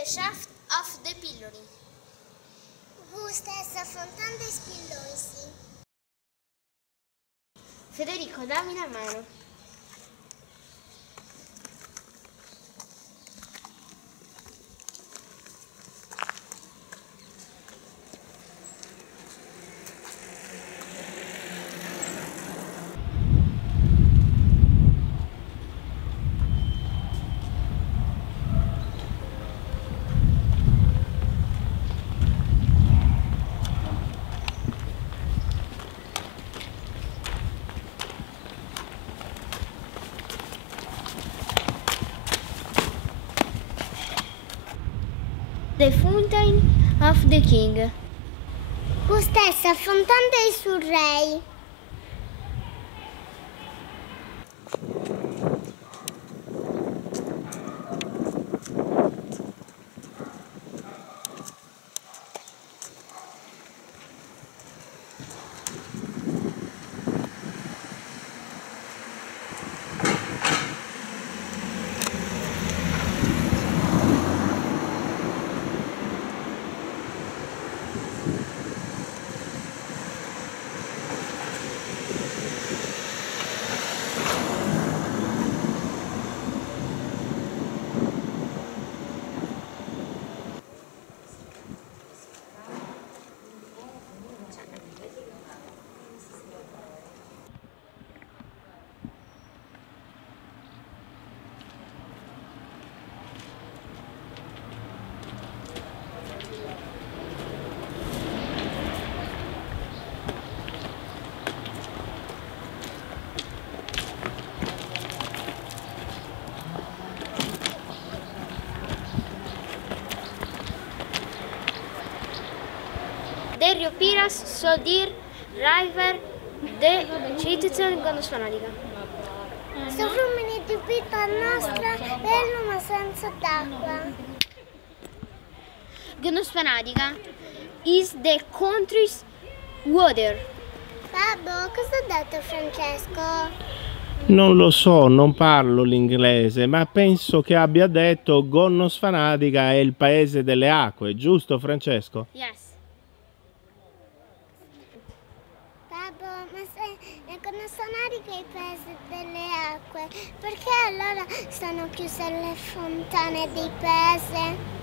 The shaft of the pillory. Gusta essa fontana dei spillosi. Federico, dammi una mano. The Fountain of the King. Gusta essa fontana dei surrei. The Rio Piras, Sodir, River, de Citizen Gondosfanatica. Sovrumini di vita nostra, bello ma senza d'acqua. Gondosfanatica is the country's water. Babbo, cosa ha detto Francesco? Non lo so, non parlo l'inglese, ma penso che abbia detto Gondosfanatica è il paese delle acque, giusto Francesco? Yes. Babbo, ma se conoscono che i paesi delle acque, perché allora sono chiuse le fontane dei paesi?